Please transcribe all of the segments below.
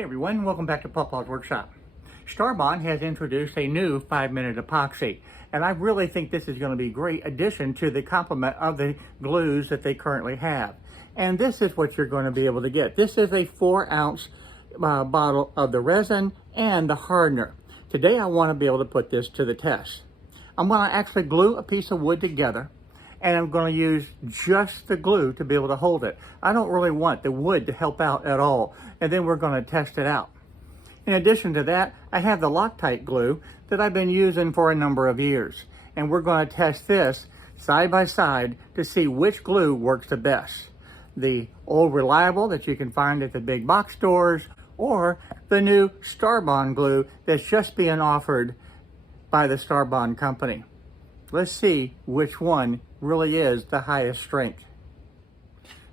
Hey everyone, welcome back to Pawpaw's Workshop. Starbond has introduced a new 5-minute epoxy, and I really think this is going to be a great addition to the complement of the glues that they currently have. And this is what you're going to be able to get. This is a 4-ounce bottle of the resin and the hardener. Today I want to be able to put this to the test. I'm going to actually glue a piece of wood together, and I'm going to use just the glue to be able to hold it. I don't really want the wood to help out at all, and then we're going to test it out. In addition to that, I have the Loctite glue that I've been using for a number of years, and we're going to test this side by side to see which glue works the best. The old reliable that you can find at the big box stores, or the new Starbond glue that's just being offered by the Starbond company. Let's see which one really is the highest strength.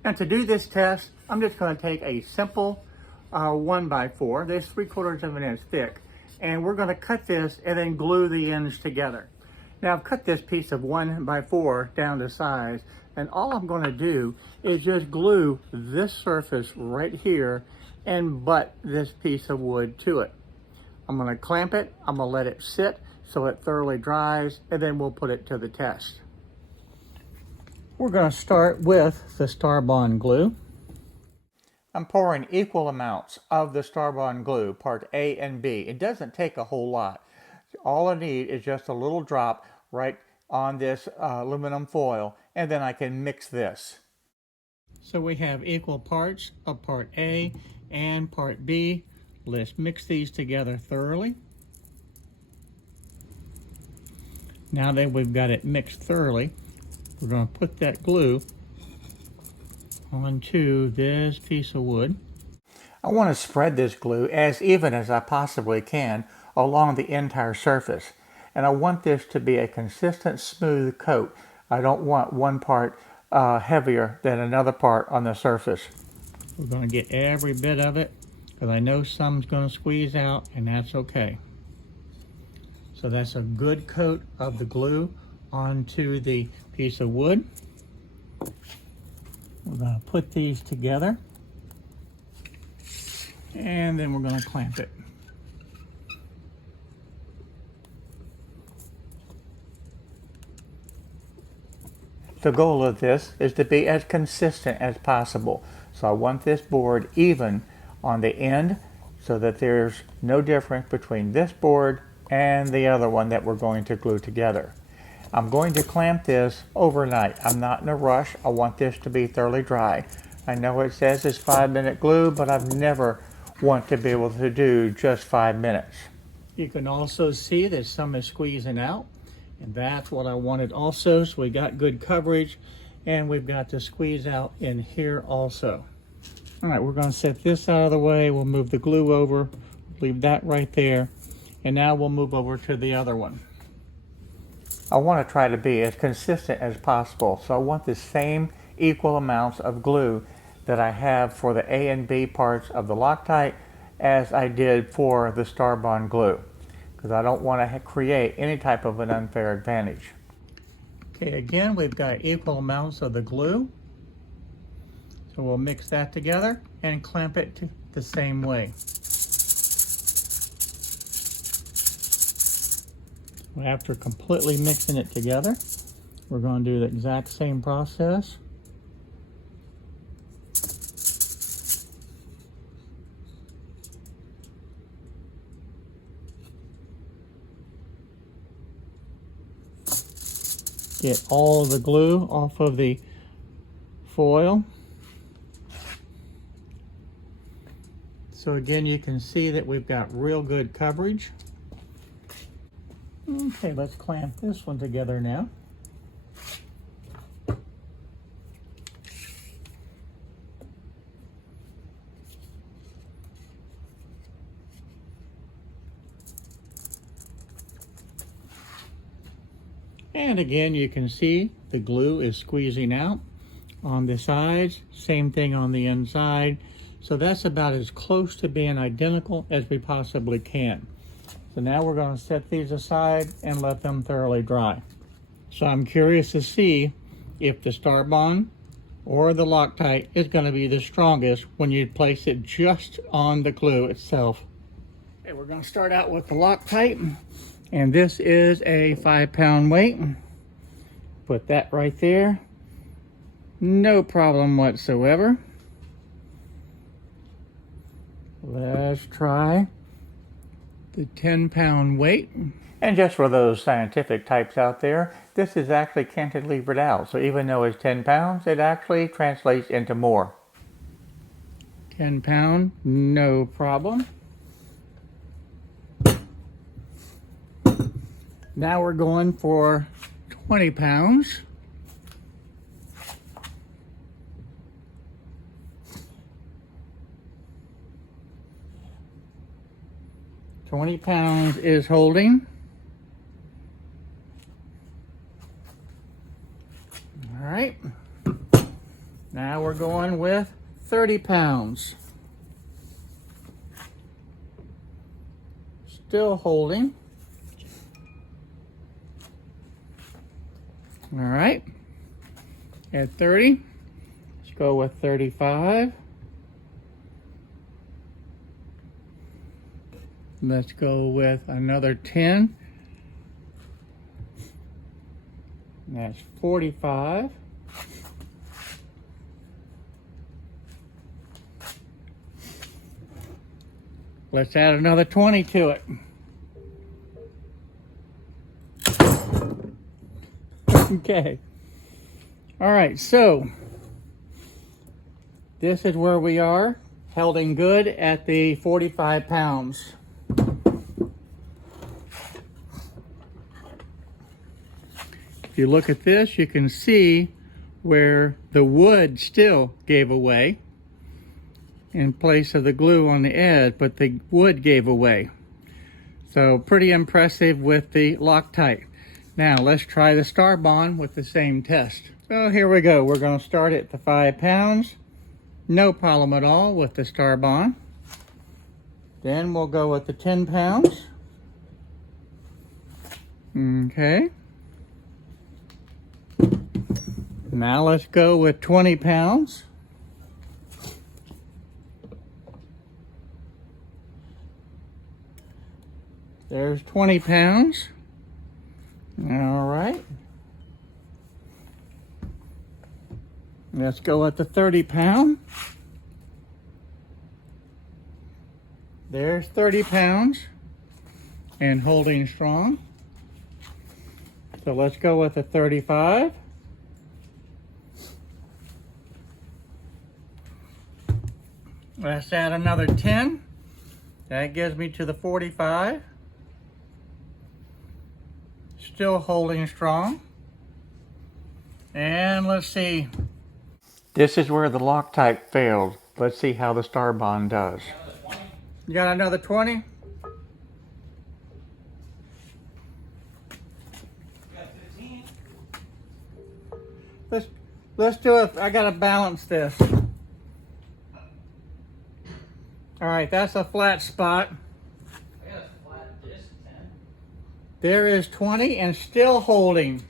And to do this test, I'm just going to take a simple 1x4, this 3/4 of an inch thick, and we're going to cut this and then glue the ends together. Now I've cut this piece of 1x4 down to size, and all I'm going to do is just glue this surface right here and butt this piece of wood to it. I'm going to clamp it, I'm going to let it sit so it thoroughly dries, and then we'll put it to the test. We're going to start with the Starbond glue. I'm pouring equal amounts of the Starbond glue, part A and B. It doesn't take a whole lot. All I need is just a little drop right on this aluminum foil, and then I can mix this. So we have equal parts of part A and part B. Let's mix these together thoroughly. Now that we've got it mixed thoroughly, we're going to put that glue onto this piece of wood. I want to spread this glue as even as I possibly can along the entire surface. And I want this to be a consistent, smooth coat. I don't want one part heavier than another part on the surface. We're going to get every bit of it, because I know some's going to squeeze out, and that's okay. So that's a good coat of the glue onto the piece of wood. We're going to put these together, and then we're going to clamp it. The goal of this is to be as consistent as possible. So I want this board even on the end so that there's no difference between this board and the other one that we're going to glue together. I'm going to clamp this overnight. I'm not in a rush. I want this to be thoroughly dry. I know it says it's 5-minute glue, but I've never want to be able to do just 5 minutes. You can also see that some is squeezing out, and that's what I wanted also. So we got good coverage, and we've got the squeeze out in here also. All right, we're going to set this out of the way. We'll move the glue over, leave that right there. And now we'll move over to the other one. I want to try to be as consistent as possible. So I want the same equal amounts of glue that I have for the A and B parts of the Loctite as I did for the Starbond glue, because I don't want to create any type of an unfair advantage. Okay, again, we've got equal amounts of the glue. So we'll mix that together and clamp it the same way. After completely mixing it together, we're going to do the exact same process. Get all the glue off of the foil. So again, you can see that we've got real good coverage. Okay, let's clamp this one together now. And again, you can see the glue is squeezing out on the sides, same thing on the inside. So that's about as close to being identical as we possibly can. So now we're going to set these aside and let them thoroughly dry. So I'm curious to see if the Starbond or the Loctite is going to be the strongest when you place it just on the glue itself. Okay, we're going to start out with the Loctite, and this is a 5-pound weight. Put that right there. No problem whatsoever. Let's try the 10-pound weight. And just for those scientific types out there, this is actually cantilevered out. So even though it's 10 pounds, it actually translates into more. 10 pound, no problem. Now we're going for 20 pounds. £20 is holding. All right. Now we're going with 30 pounds. Still holding. All right. At 30, let's go with 35. Let's go with another 10. That's 45. Let's add another 20 to it. Okay. All right, so this is where we are, held in good at the 45 pounds. If you look at this, you can see where the wood still gave away in place of the glue on the edge, but the wood gave away. So pretty impressive with the Loctite. Now let's try the Starbond with the same test. So here we go. We're going to start at the 5 pounds. No problem at all with the Starbond. Then we'll go with the 10 pounds. Okay. Now let's go with 20 pounds. There's 20 pounds. All right. Let's go with the 30 pound. There's 30 pounds and holding strong. So let's go with the 35. Let's add another 10. That gives me to the 45. Still holding strong. And let's see. This is where the Loctite failed. Let's see how the Starbond does. You got another 20? Let's do it. I gotta balance this. All right, that's a flat spot. I got a flat disc 10. There is 20 and still holding.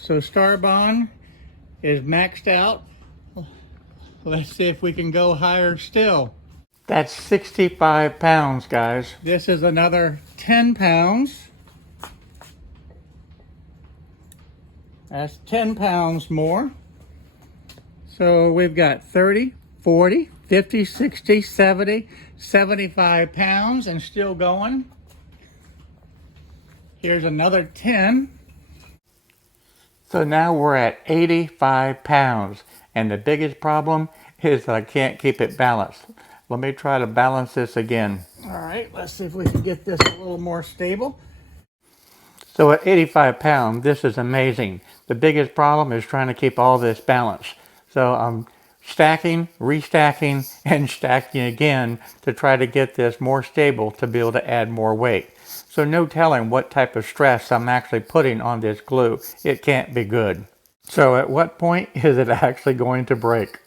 So Starbond is maxed out. Let's see if we can go higher still. That's 65 pounds, guys. This is another 10 pounds. That's 10 pounds more. So we've got 30, 40, 50, 60, 70, 75 pounds and still going. Here's another 10. So now we're at 85 pounds. And the biggest problem is I can't keep it balanced. Let me try to balance this again. All right, let's see if we can get this a little more stable. So at 85 pounds, this is amazing. The biggest problem is trying to keep all this balanced. So I'm stacking, restacking, and stacking again to try to get this more stable to be able to add more weight. So no telling what type of stress I'm actually putting on this glue. It can't be good. So at what point is it actually going to break?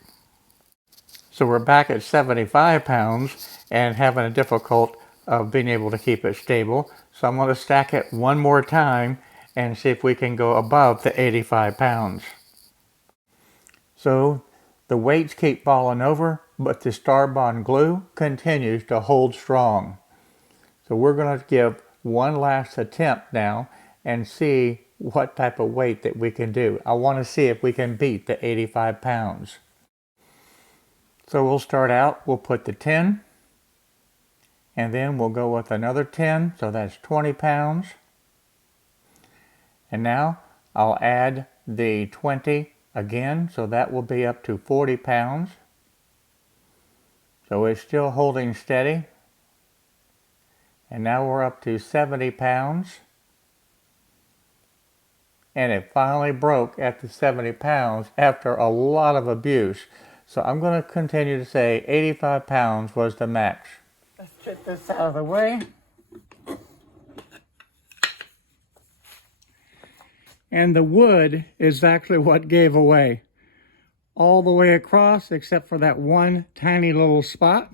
So we're back at 75 pounds and having a difficult of being able to keep it stable. So I'm going to stack it one more time and see if we can go above the 85 pounds. So the weights keep falling over, but the Starbond glue continues to hold strong. So we're going to give one last attempt now and see what type of weight that we can do. I want to see if we can beat the 85 pounds. So we'll start out, we'll put the 10, and then we'll go with another 10, so that's 20 pounds. And now I'll add the 20 again, so that will be up to 40 pounds. So it's still holding steady. And now we're up to 70 pounds. And it finally broke at the 70 pounds after a lot of abuse. So I'm going to continue to say 85 pounds was the max. Let's get this out of the way. And the wood is actually what gave away. All the way across except for that one tiny little spot.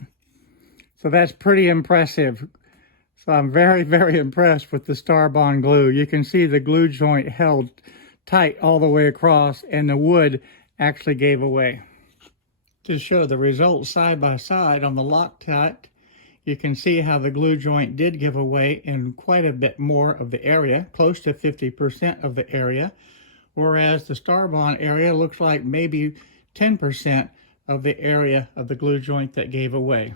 So that's pretty impressive. So I'm very, very impressed with the Starbond glue. You can see the glue joint held tight all the way across and the wood actually gave away. To show the results side by side on the Loctite, you can see how the glue joint did give away in quite a bit more of the area, close to 50% of the area, whereas the Starbond area looks like maybe 10% of the area of the glue joint that gave away.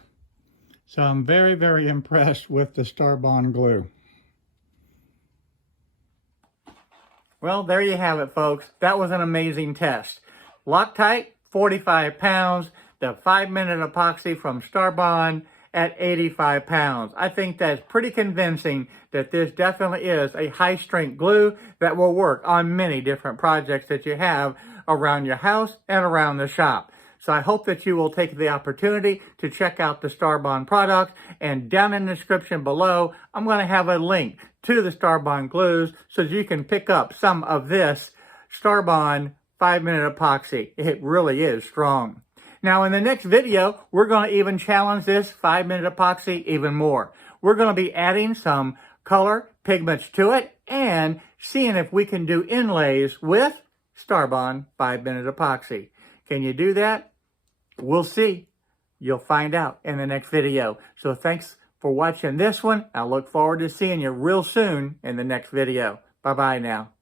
So I'm very, very impressed with the Starbond glue. Well, there you have it, folks. That was an amazing test. Loctite, 45 pounds. The 5-minute epoxy from Starbond at 85 pounds. I think that's pretty convincing that this definitely is a high-strength glue that will work on many different projects that you have around your house and around the shop. So I hope that you will take the opportunity to check out the Starbond product. And down in the description below, I'm going to have a link to the Starbond glues so that you can pick up some of this Starbond 5-minute epoxy. It really is strong. Now in the next video, we're going to even challenge this 5-minute epoxy even more. We're going to be adding some color pigments to it and seeing if we can do inlays with Starbond 5-minute epoxy. Can you do that? We'll see. You'll find out in the next video. So thanks for watching this one. I look forward to seeing you real soon in the next video. Bye-bye now.